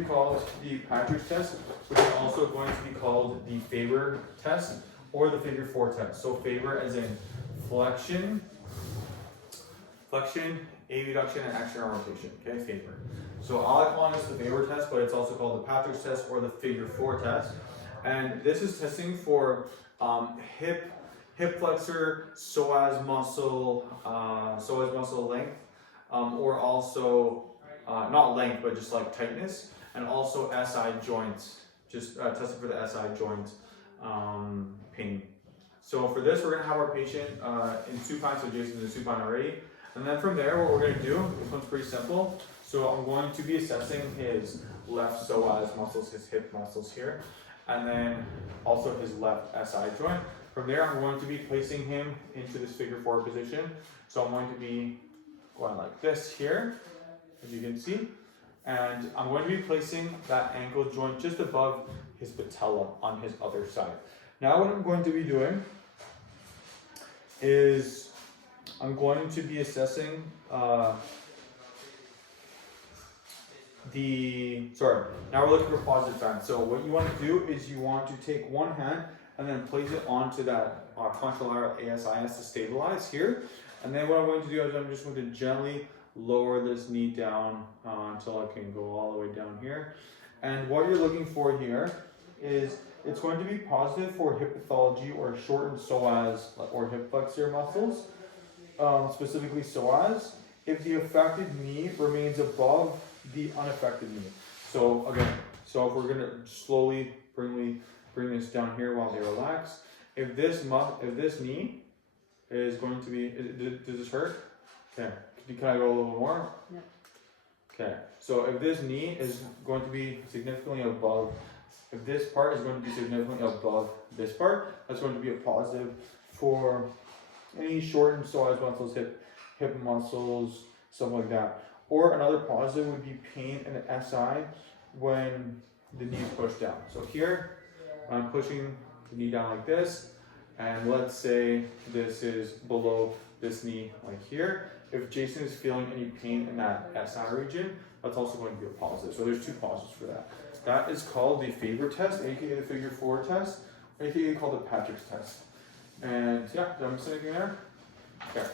be called the Patrick's test, which is also going to be called the FABER test or the figure 4 test. So FABER as in flexion, abduction, and external rotation. Okay, FABER. So I like calling this the FABER test, but it's also called the Patrick's test or the figure 4 test. And this is testing for hip flexor, psoas muscle length, or also not length, but just like tightness, and also SI joints, just testing for the SI joint pain. So for this, we're gonna have our patient in supine, so Jason's in supine already. And then from there, what we're gonna do, this one's pretty simple. So I'm going to be assessing his left psoas muscles, his hip muscles here, and then also his left SI joint. From there, I'm going to be placing him into this figure 4 position. So I'm going to be going like this here, as you can see. And I'm going to be placing that ankle joint just above his patella on his other side. Now what I'm going to be doing is I'm going to be assessing now we're looking for positive signs. So what you want to do is you want to take one hand and then place it onto that contralateral ASIS to stabilize here. And then what I'm going to do is I'm just going to gently lower this knee down until I can go all the way down here. And what you're looking for here is it's going to be positive for hip pathology or shortened psoas or hip flexor muscles, specifically psoas, if the affected knee remains above the unaffected knee. So again, so if we're going to slowly bring this down here while they relax, if this knee is going to be, does this hurt? Okay, can I go a little more? Yeah. Okay, so if this knee is going to be significantly above, if this part is going to be significantly above this part, that's going to be a positive for any shortened psoas muscles, hip muscles, something like that. Or another positive would be pain in the SI when the knee is pushed down. So here, I'm pushing the knee down like this, and let's say this is below this knee like here. If Jason is feeling any pain in that SI region, that's also going to be a positive. So there's two positives for that. That is called the FABER test, aka the figure 4 test, aka called the Patrick's test. And yeah, did I miss anything there? Okay.